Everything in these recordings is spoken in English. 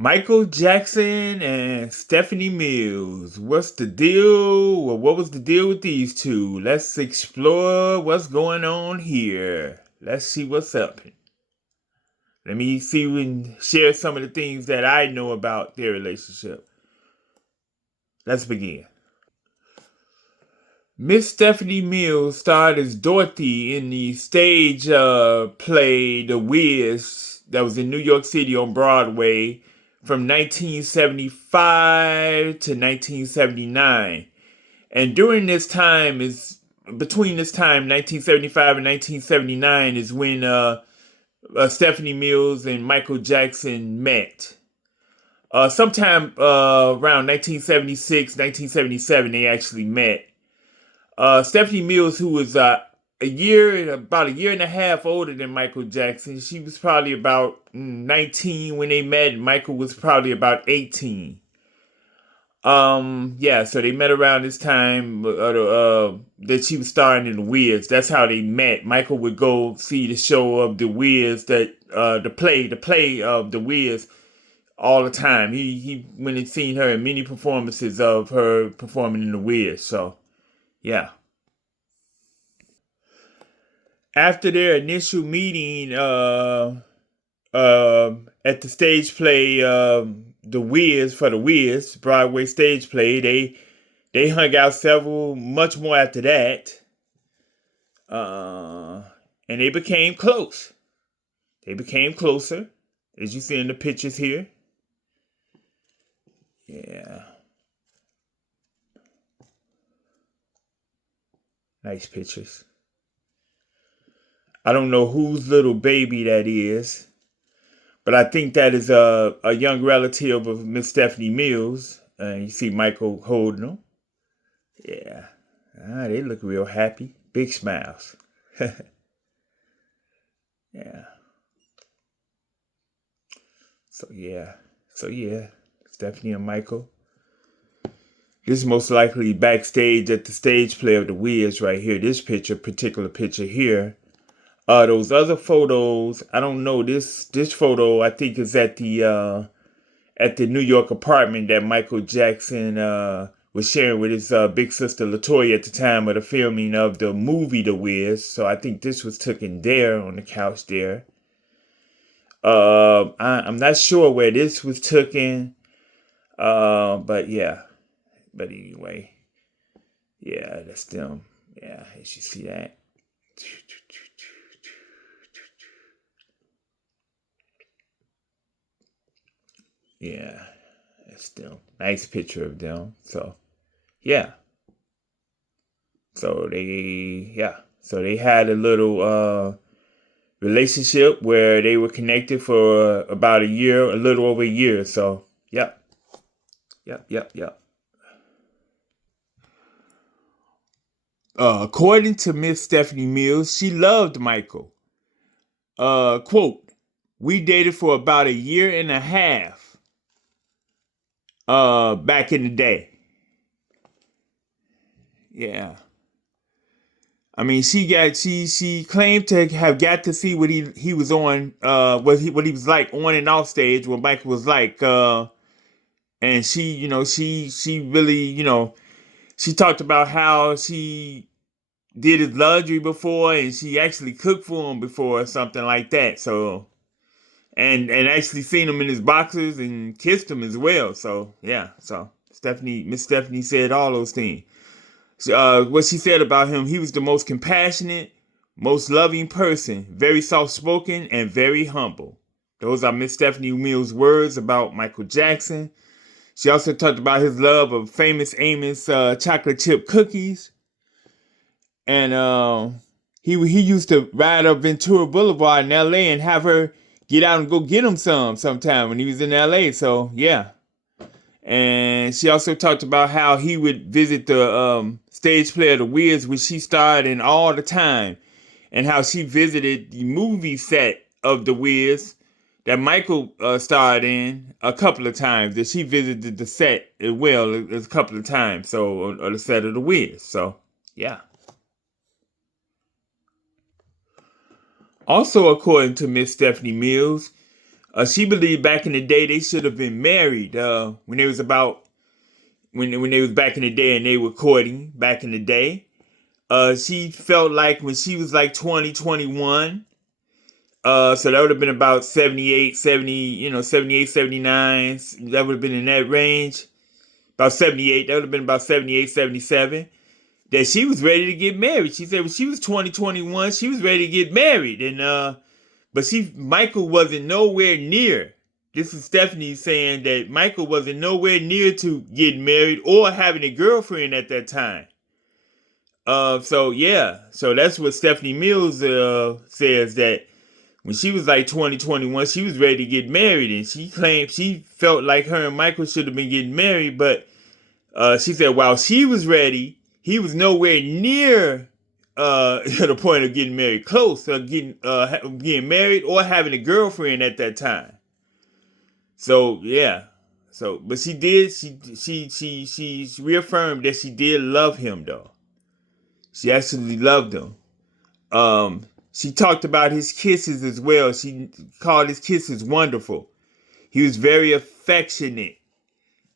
Michael Jackson and Stephanie Mills. What's the deal? Well, what was the deal with these two? Let's explore what's going on here. Let's see what's up. Let me see and share some of the things that I know about their relationship. Let's begin. Miss Stephanie Mills starred as Dorothy in the stage play The Wiz that was in New York City on Broadway from 1975 to 1979. And during this time is between this time 1975 and 1979 is when Stephanie Mills and Michael Jackson met. Sometime around 1976, 1977, they actually met. Stephanie Mills, who was about a year and a half older than Michael Jackson, she was probably about 19 when they met. Michael was probably about 18. Yeah, so they met around this time that she was starring in The Wiz. That's how they met. Michael would go see the show of The Wiz, the play of The Wiz all the time. He went and seen her in many performances of her performing in The Wiz. So yeah. After their initial meeting at the stage play The Wiz for The Wiz Broadway stage play, they hung out much more after that, uh, and they became close. They became closer, as you see in the pictures here. Yeah, nice pictures. I don't know whose little baby that is, but I think that is a young relative of Miss Stephanie Mills. You see Michael holding them. Yeah. They look real happy. Big smiles. Yeah. So yeah. So yeah. Stephanie and Michael. This is most likely backstage at the stage play of The Wiz right here. This particular picture here. Those other photos, I don't know. This photo I think is at the New York apartment that Michael Jackson was sharing with his big sister Latoya at the time of the filming of the movie The Wiz. So I think this was taken there on the couch there. I'm not sure where this was taken, but yeah. But anyway, yeah, that's them. Yeah, you should see that. Yeah, that's them. Nice picture of them. So yeah. So they had a little relationship where they were connected for about a year, a little over a year. So yep, yep. According to Miss Stephanie Mills, she loved Michael. Quote, we dated for about a year and a half back in the day. Yeah. I mean, she claimed to have got to see what he was on, what he was like on and off stage, what Michael was like, and she really, she talked about how she did his laundry before, and she actually cooked for him before or something like that. So and actually seen him in his boxers and kissed him as well. So yeah, so Miss Stephanie said all those things. What she said about him, he was the most compassionate, most loving person, very soft spoken, and very humble. Those are Miss Stephanie Mills' words about Michael Jackson. She also talked about his love of famous Amos chocolate chip cookies. And he used to ride up Ventura Boulevard in LA and have her get out and go get him sometime when he was in LA. So yeah. And she also talked about how he would visit the stage play of The Wiz, which she starred in all the time, and how she visited the movie set of The Wiz that Michael starred in a couple of times. That she visited the set as well a couple of times. So on the set of The Wiz. So yeah. Also, according to Miss Stephanie Mills, She believed back in the day they should have been married when they was about when they was back in the day and they were courting back in the day. She felt like when she was like 20, 21, so that would have been about 78, 70, 78, 79. That would have been in that range. About 78. That would have been about 78, 77. That she was ready to get married. She said when she was 20, 21, she was ready to get married. And but Michael wasn't nowhere near. This is Stephanie saying that Michael wasn't nowhere near to getting married or having a girlfriend at that time. So that's what Stephanie Mills says, that when she was like 20, 21, she was ready to get married, and she claimed she felt like her and Michael should have been getting married, but she said while she was ready, he was nowhere near the point of getting married, close to getting married or having a girlfriend at that time. So yeah, but she reaffirmed that she did love him though. She actually loved him. She talked about his kisses as well. She called his kisses wonderful. He was very affectionate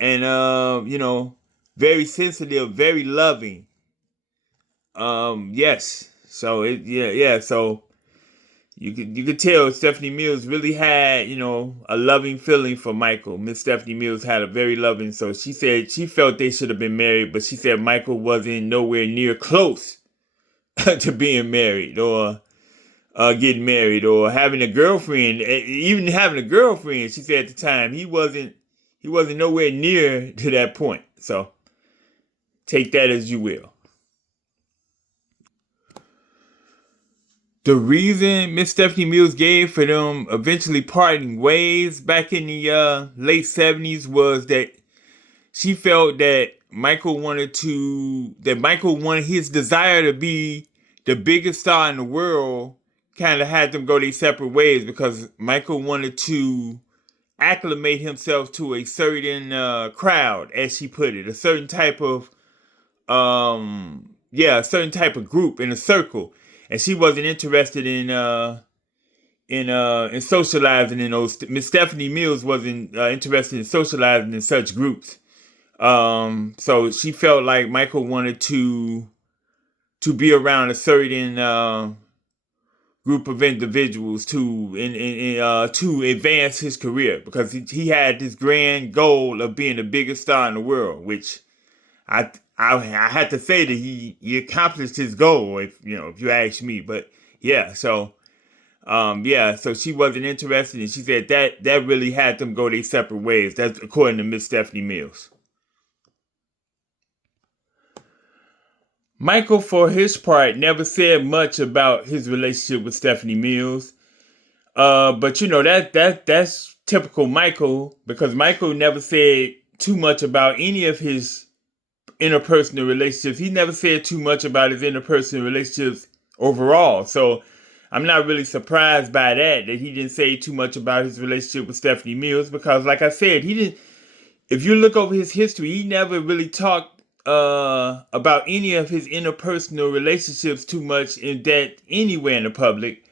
and very sensitive, very loving. Yes. So So you could tell Stephanie Mills really had, a loving feeling for Michael. Miss Stephanie Mills had a very loving. So she said she felt they should have been married, but she said Michael wasn't nowhere near close to being married or getting married or having a girlfriend. Even having a girlfriend, she said at the time he wasn't nowhere near to that point. So take that as you will. The reason Miss Stephanie Mills gave for them eventually parting ways back in the late 70s was that she felt that Michael wanted his desire to be the biggest star in the world kind of had them go their separate ways, because Michael wanted to acclimate himself to a certain crowd, as she put it, a certain type of group in a circle. And she wasn't interested in socializing in those. Miss Stephanie Mills wasn't interested in socializing in such groups. So she felt like Michael wanted to be around a certain group of individuals to advance his career, because he had this grand goal of being the biggest star in the world, which I had to say that he accomplished his goal, if you ask me. But so she wasn't interested, and she said that really had them go their separate ways. That's according to Miss Stephanie Mills. Michael, for his part, never said much about his relationship with Stephanie Mills. But that's typical Michael, because Michael never said too much about any of his interpersonal relationships. He never said too much about his interpersonal relationships overall. So I'm not really surprised by that he didn't say too much about his relationship with Stephanie Mills, because like I said, he didn't. If you look over his history, he never really talked about any of his interpersonal relationships too much in that anywhere in the public.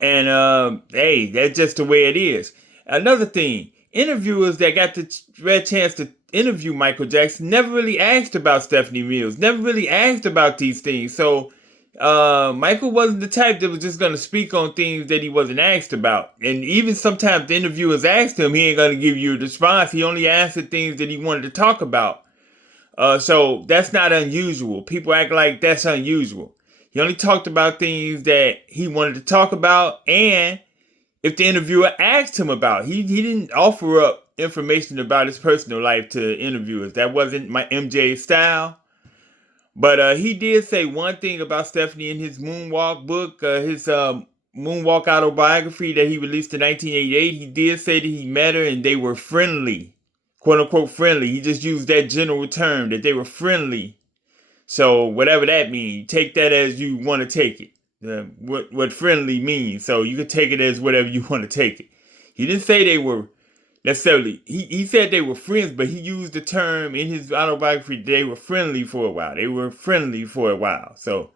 And hey, that's just the way it is. Another thing, interviewers that got the rare chance to interview Michael Jackson never really asked about Stephanie Mills, never really asked about these things. So Michael wasn't the type that was just going to speak on things that he wasn't asked about. And even sometimes the interviewers asked him, he ain't going to give you a response. He only answered things that he wanted to talk about. So that's not unusual. People act like that's unusual. He only talked about things that he wanted to talk about, and if the interviewer asked him about, he didn't offer up information about his personal life to interviewers. That wasn't my MJ style. But he did say one thing about Stephanie in his Moonwalk book, his Moonwalk autobiography that he released in 1988. He did say that he met her and they were friendly, quote unquote friendly. He just used that general term, that they were friendly. So whatever that means, take that as you want to take it. What friendly means. So you can take it as whatever you want to take it. He didn't say they were necessarily. He said they were friends, but he used the term in his autobiography, they were friendly for a while. They were friendly for a while. So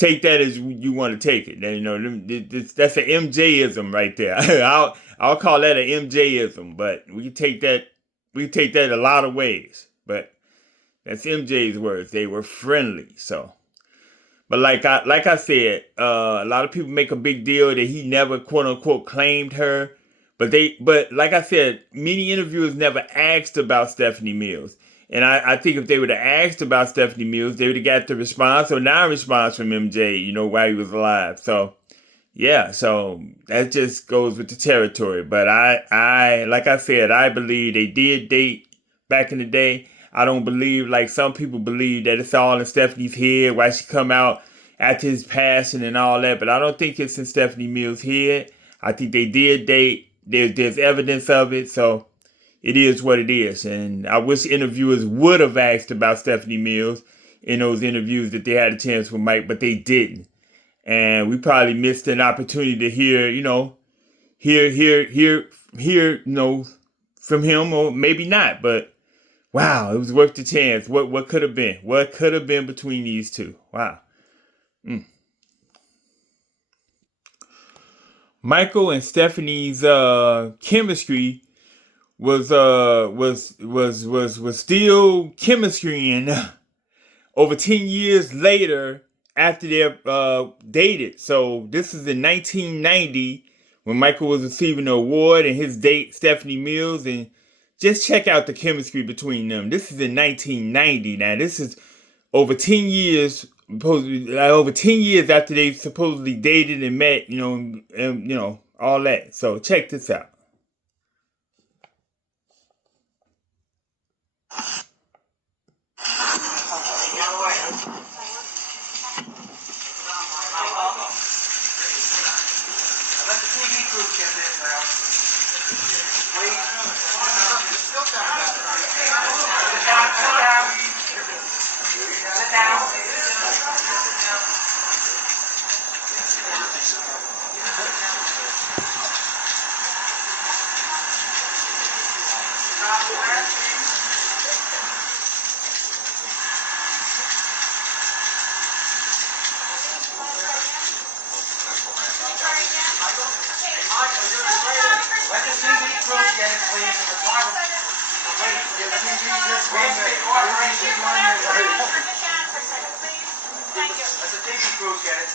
take that as you want to take it. You know, that's an MJism right there. I'll call that an MJism, but we can take that a lot of ways. But that's MJ's words. They were friendly. So, but like I said, a lot of people make a big deal that he never quote unquote claimed her. But like I said, many interviewers never asked about Stephanie Mills. And I think if they would have asked about Stephanie Mills, they would have got the response or non-response from MJ, while he was alive. So yeah, so that just goes with the territory. But like I said, I believe they did date back in the day. I don't believe, like some people believe, that it's all in Stephanie's head, why she come out after his passing and all that. But I don't think it's in Stephanie Mills' head. I think they did date. There's evidence of it. So it is what it is. And I wish interviewers would have asked about Stephanie Mills in those interviews that they had a chance with Mike, but they didn't. And we probably missed an opportunity to hear from him, or maybe not. But wow, it was worth the chance. What could have been? What could have been between these two? Wow. Michael and Stephanie's chemistry was still chemistry, and over 10 years later after they're dated. So this is in 1990 when Michael was receiving the award and his date Stephanie Mills, and just check out the chemistry between them. This is in 1990. Now this is over 10 years. Over 10 years after they supposedly dated and met, and all that. So check this out. Let the TV crew get it, please. Let the TV crew get it.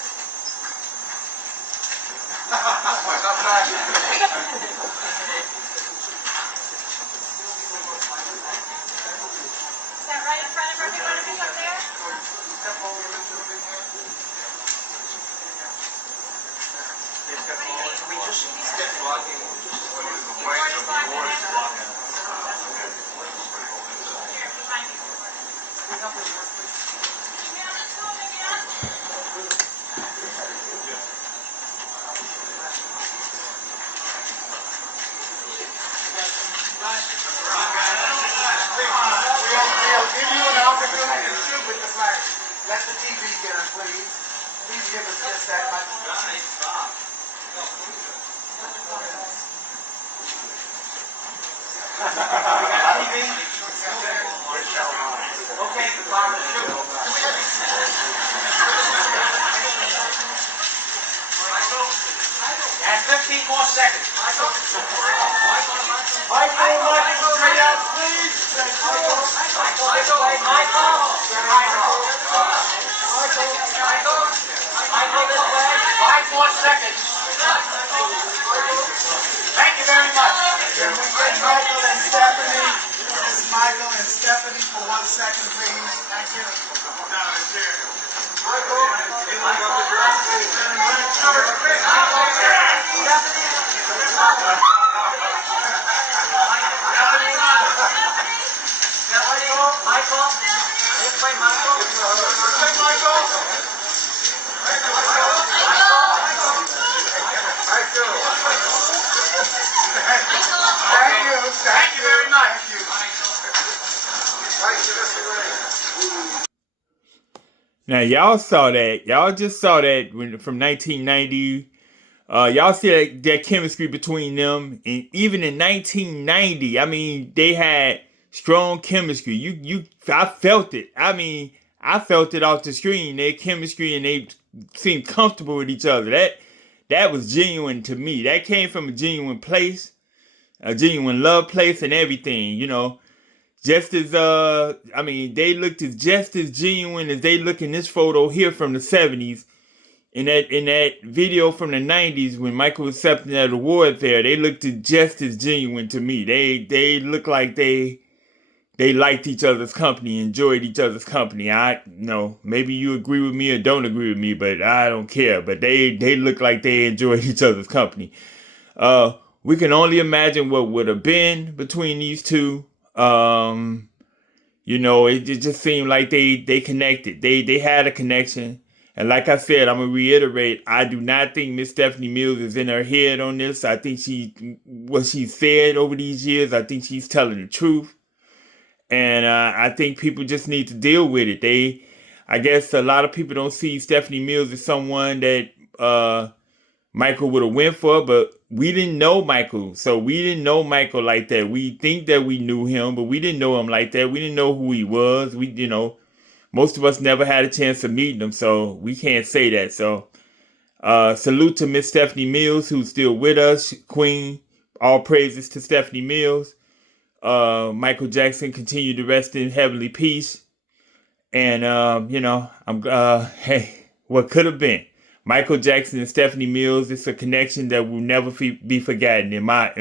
Stop flashing. Is that right in front of everyone who's up there? Step over a little bit here. Step forward. Can we just step blocking? The board is blocking it. Here, behind you. Yeah, let's go, maybe not. We'll give you an opportunity to shoot with the flag. Let the TV get it, please. Please give us just that much. TV? Okay, the clock will shoot. And 15 more seconds. Michael, straight out, please. Michael, 5 more seconds. Thank you very much. Can we get Michael and Stephanie? This is Michael and Stephanie for 1 second, please. Thank you. Michael, Thank you very much. Now y'all saw that. Y'all just saw that from 1990. Y'all see that chemistry between them, and even in 1990, I mean, they had strong chemistry. I felt it. I mean, I felt it off the screen. Their chemistry, and seemed comfortable with each other. That was genuine to me. That came from a genuine place, a genuine love place, and everything. You know, just as they looked as just as genuine as they look in this photo here from the 70s. In that video from the 90s when Michael was accepting that award there, they looked just as genuine to me. They looked like they liked each other's company, enjoyed each other's company. I know maybe you agree with me or don't agree with me, but I don't care. But they look like they enjoyed each other's company. We can only imagine what would have been between these two. You know, it just seemed like they connected. They had a connection. And like I said, I'm going to reiterate, I do not think Miss Stephanie Mills is in her head on this. I think what she said over these years, I think she's telling the truth. And I think people just need to deal with it. I guess a lot of people don't see Stephanie Mills as someone that Michael would have went for, but we didn't know Michael. So we didn't know Michael like that. We think that we knew him, but we didn't know him like that. We didn't know who he was. Most of us never had a chance of meeting him, so we can't say that. So salute to Miss Stephanie Mills, who's still with us, Queen. All praises to Stephanie Mills. Michael Jackson continued to rest in heavenly peace. And, hey, what could have been? Michael Jackson and Stephanie Mills, it's a connection that will never be forgotten in my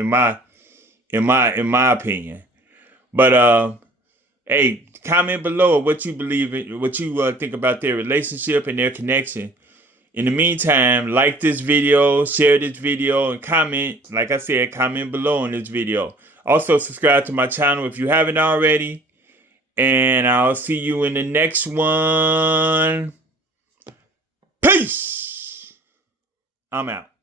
opinion. But, hey, comment below what you believe in, what you think about their relationship and their connection. In the meantime, like this video, share this video, and comment. Like I said, comment below on this video. Also, subscribe to my channel if you haven't already. And I'll see you in the next one. Peace! I'm out.